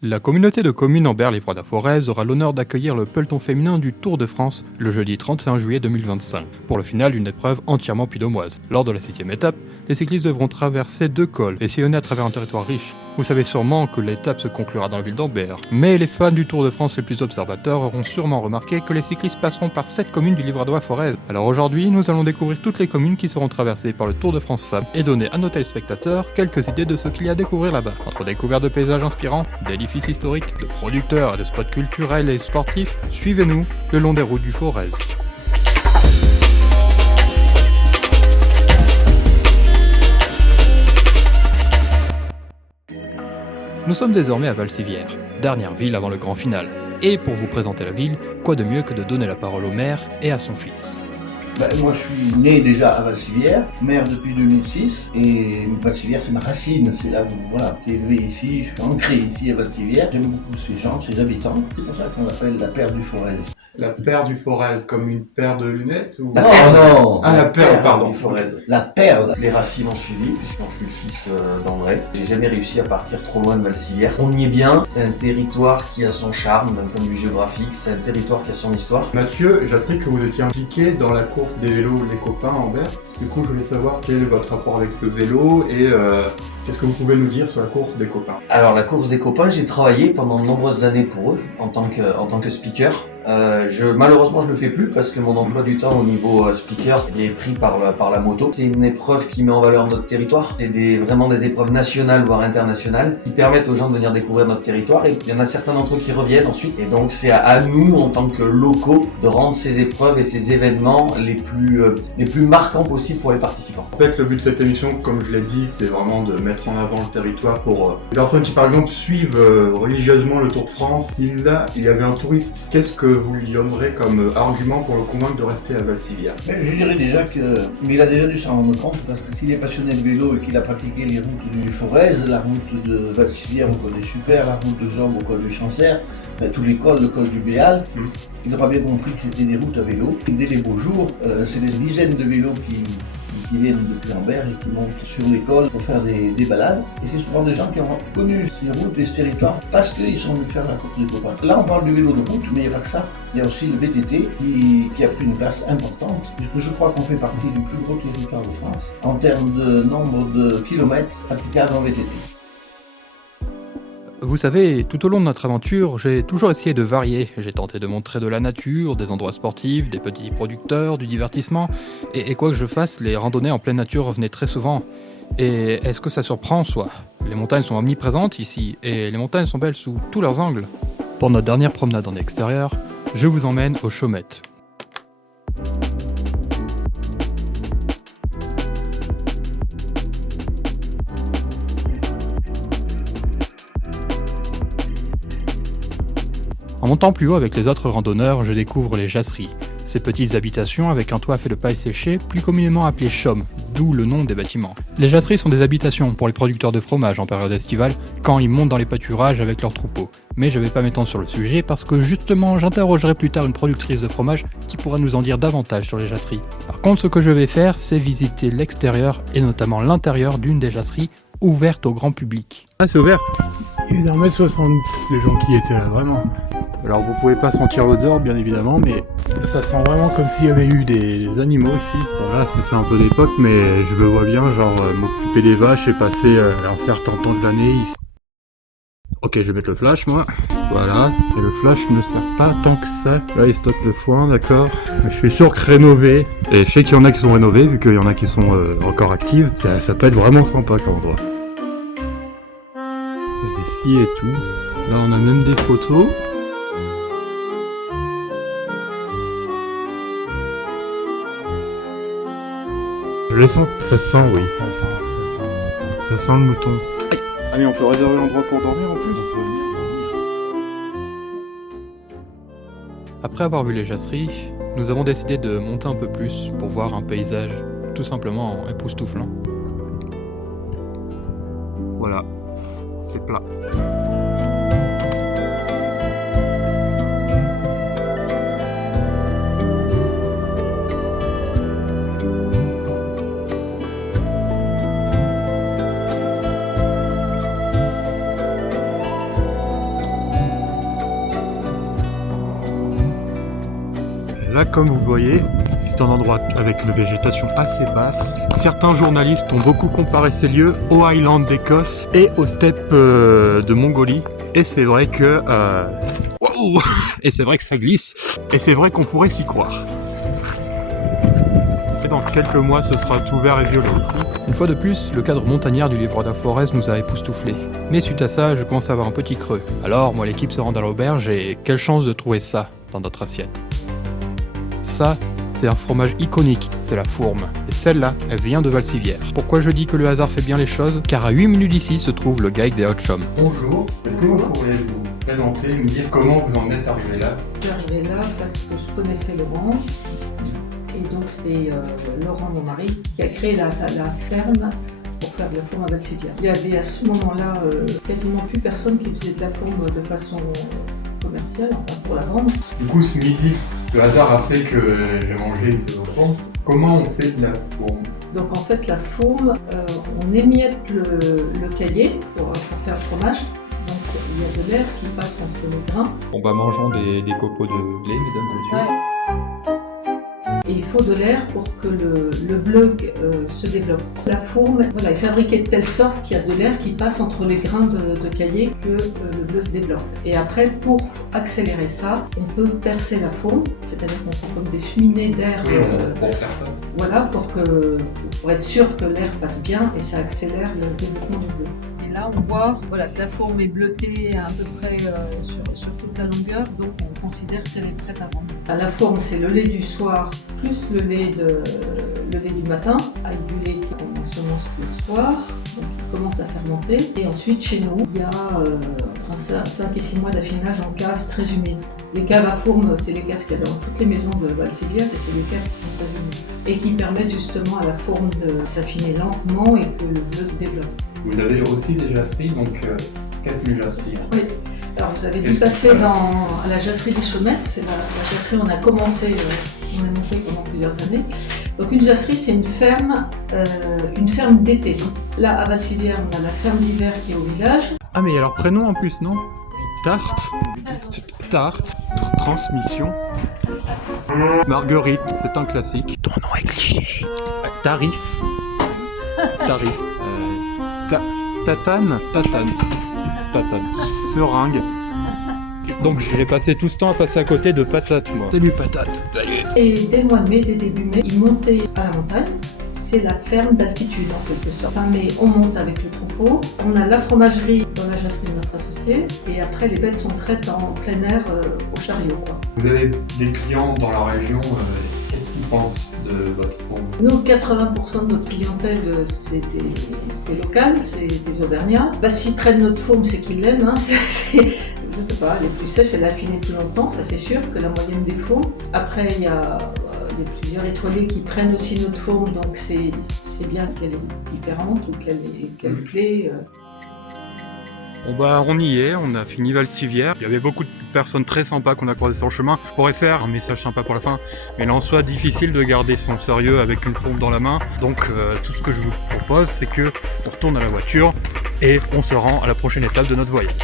La communauté de communes Ambert-les-Froids-de-la-Forez aura l'honneur d'accueillir le peloton féminin du Tour de France le jeudi 31 juillet 2025. Pour le final, une épreuve entièrement puy-de-dômoise. Lors de la 6e étape, les cyclistes devront traverser 2 cols et sillonner à travers un territoire riche. Vous savez sûrement que l'étape se conclura dans la ville d'Ambert, mais les fans du Tour de France les plus observateurs auront sûrement remarqué que les cyclistes passeront par 7 communes du Livradois-Forez. Alors aujourd'hui, nous allons découvrir toutes les communes qui seront traversées par le Tour de France Femmes et donner à nos téléspectateurs quelques idées de ce qu'il y a à découvrir là-bas. Entre découvertes de paysages inspirants, d'édifices historiques, de producteurs et de spots culturels et sportifs, suivez-nous le long des routes du Forez. Nous sommes désormais à Valcivière, dernière ville avant le grand final. Et pour vous présenter la ville, quoi de mieux que de donner la parole au maire et à son fils. Moi je suis né déjà à Valcivière, maire depuis 2006, et Valcivière c'est ma racine, c'est là où j'ai élevé ici, je suis ancré ici à Valcivière. J'aime beaucoup ces gens, ces habitants, c'est pour ça qu'on l'appelle la perle du Forez. La paire du Forez, comme une paire de lunettes ou... Non. Ah, la perle, pardon. Du Forez. La perle. Les racines ont suivi, puisque je suis le fils d'André. J'ai jamais réussi à partir trop loin de Valcivière. On y est bien, c'est un territoire qui a son charme d'un point de vue géographique, c'est un territoire qui a son histoire. Mathieu, j'ai appris que vous étiez impliqué dans la course des vélos Les Copains à Ambert. Du coup, je voulais savoir quel est votre rapport avec le vélo et qu'est-ce que vous pouvez nous dire sur la course des copains. Alors la course des copains, j'ai travaillé pendant de nombreuses années pour eux, en tant que speaker. Malheureusement, je le fais plus parce que mon emploi du temps au niveau speaker est pris par la moto. C'est une épreuve qui met en valeur notre territoire. C'est vraiment des épreuves nationales voire internationales qui permettent aux gens de venir découvrir notre territoire. Et il y en a certains d'entre eux qui reviennent ensuite. Et donc c'est à nous en tant que locaux de rendre ces épreuves et ces événements les plus marquants possibles pour les participants. En fait, le but de cette émission, comme je l'ai dit, c'est vraiment de mettre en avant le territoire pour les personnes qui, par exemple, suivent religieusement le Tour de France. Si là, il y avait un touriste, qu'est-ce que vous lui donnerez comme argument pour le convaincre de rester à Valcivière? Je dirais déjà qu'il a déjà dû s'en rendre compte, parce que s'il est passionné de vélo et qu'il a pratiqué les routes du Forez, la route de Valcivière au col des Super, la route de Job au col du Chancer, tous les cols, le col du Béal, il aura bien compris que c'était des routes à vélo. Et dès les beaux jours, c'est des dizaines de vélos qui viennent depuis Ambert et qui montent sur l'école pour faire des balades. Et c'est souvent des gens qui ont connu ces routes et ce territoire parce qu'ils sont venus faire la course des copains. Là, on parle du vélo de route, mais il n'y a pas que ça. Il y a aussi le VTT qui a pris une place importante, puisque je crois qu'on fait partie du plus gros territoire de France en termes de nombre de kilomètres praticables en VTT. Vous savez, tout au long de notre aventure, j'ai toujours essayé de varier. J'ai tenté de montrer de la nature, des endroits sportifs, des petits producteurs, du divertissement. Et quoi que je fasse, les randonnées en pleine nature revenaient très souvent. Et est-ce que ça surprend en soi? Les montagnes sont omniprésentes ici, et les montagnes sont belles sous tous leurs angles. Pour notre dernière promenade en extérieur, je vous emmène aux Chaumettes. En montant plus haut avec les autres randonneurs, je découvre les jasseries. Ces petites habitations avec un toit fait de paille séchée, plus communément appelées chaumes, d'où le nom des bâtiments. Les jasseries sont des habitations pour les producteurs de fromage en période estivale, quand ils montent dans les pâturages avec leurs troupeaux. Mais je vais pas m'étendre sur le sujet parce que justement j'interrogerai plus tard une productrice de fromage qui pourra nous en dire davantage sur les jasseries. Par contre, ce que je vais faire, c'est visiter l'extérieur et notamment l'intérieur d'une des jasseries ouverte au grand public. Ah, c'est ouvert? Il est d'1m60, les gens qui étaient là, vraiment. Alors vous pouvez pas sentir l'odeur bien évidemment, mais Ça sent vraiment comme s'il y avait eu des animaux ici. voilà, ça fait un peu d'époque, mais je me vois bien m'occuper des vaches et passer un certain temps de l'année ici. Ok, je vais mettre le flash moi, voilà, et le flash ne sert pas tant que ça. Là il stocke le foin, d'accord, mais je suis sûr que rénover, et je sais qu'il y en a qui sont rénovés, vu qu'il y en a qui sont encore actives, ça peut être vraiment sympa comme endroit. Il y a des scies et tout, là on a même des photos. Je le sens, ça sent, oui. Ça sent le mouton. Ah mais on peut réserver l'endroit pour dormir en plus. Après avoir vu les jasseries, nous avons décidé de monter un peu plus pour voir un paysage tout simplement époustouflant. Voilà, c'est plat. Là, comme vous le voyez, c'est un endroit avec une végétation assez basse. Certains journalistes ont beaucoup comparé ces lieux aux Highlands d'Écosse et aux steppes de Mongolie. Et c'est vrai que... Waouh. Et c'est vrai que ça glisse. Et c'est vrai qu'on pourrait s'y croire. Et dans quelques mois, ce sera tout vert et violet ici. Une fois de plus, le cadre montagnard du livre d'Aforez nous a époustouflés. Mais suite à ça, je commence à avoir un petit creux. Alors, moi, l'équipe se rend à l'auberge et quelle chance de trouver ça dans notre assiette. Ça, c'est un fromage iconique, c'est la fourme. Et celle-là, elle vient de Valsivière. Pourquoi je dis que le hasard fait bien les choses? Car à 8 minutes d'ici se trouve le GAEC des Hautes-Chaumes. Bonjour, est-ce que vous pourriez vous présenter, me dire comment vous en êtes arrivé là? Je suis arrivée là parce que je connaissais Laurent. Et donc c'est Laurent, mon mari, qui a créé la ferme pour faire de la fourme à Valsivière. Il y avait à ce moment-là quasiment plus personne qui faisait de la fourme de façon commerciale, enfin pour la vendre. Du coup, ce midi, le hasard a fait que j'ai mangé ce fourme. Comment on fait de la fourme? Donc en fait, la fourme, on émiette le caillé pour faire le fromage. Donc il y a de l'air qui passe entre les grains. On va mangeant des copeaux de blé, mesdames et messieurs. Ouais. Et il faut de l'air pour que le bleu se développe. La fourme est fabriquée de telle sorte qu'il y a de l'air qui passe entre les grains de caillé que le bleu se développe. Et après, pour accélérer ça, on peut percer la fourme, c'est-à-dire qu'on fait comme des cheminées d'air. Pour être sûr que l'air passe bien et ça accélère le développement du bleu. Et là, on voit que la fourme est bleutée à peu près sur toute la longueur, donc on considère qu'elle est prête à vendre. La fourme, c'est le lait du soir plus le lait du matin, avec du lait qu'on semence le soir, donc il commence à fermenter. Et ensuite, chez nous, il y a entre 5 et 6 mois d'affinage en cave très humide. Les caves à fourme, c'est les caves qu'il y a dans toutes les maisons de Valsivière et c'est les caves qui sont très humides et qui permettent justement à la fourme de s'affiner lentement et que le bleu se développe. Vous avez aussi des jasseries, donc qu'est-ce qu'une jasserie? Oui. Alors vous avez dû passer à la jasserie des Chaumettes, c'est la jasserie où on a commencé, on a monté pendant plusieurs années. Donc une jasserie, c'est une ferme d'été. Là à Valsivière, on a la ferme d'hiver qui est au village. Ah mais il y a leur prénom en plus, non? Tarte, transmission. Marguerite, c'est un classique. Ton nom est cliché. Tarif. Tatane. Seringue. Donc j'ai passé tout ce temps à passer à côté de patates, moi. Salut patate. Salut. Et dès le mois de mai, dès début mai, ils montaient à la montagne. C'est la ferme d'altitude en quelque sorte. Fin mai, on monte avec le troupeau. On a la fromagerie dans la jasserie de notre associé. Et après, les bêtes sont traites en plein air au chariot, quoi. Vous avez des clients dans la région, qu'est-ce qu'ils pensent de votre fourme? Nous, 80% de notre clientèle, c'est local, c'est des Auvergnats. S'ils prennent notre fourme, c'est qu'ils l'aiment. Hein. Je sais pas, elle est plus sèche, elle a affiné plus longtemps, ça c'est sûr, que la moyenne des fourmes. Après, il y a plusieurs étoilés qui prennent aussi notre fourme, donc c'est bien qu'elle est différente ou qu'elle plaît. Bon on y est, on a fini Valsivière. Il y avait beaucoup de personnes très sympas qu'on a croisées sur le chemin. Je pourrais faire un message sympa pour la fin, mais il en soit difficile de garder son sérieux avec une fourme dans la main. Donc tout ce que je vous propose, c'est que on retourne à la voiture et on se rend à la prochaine étape de notre voyage.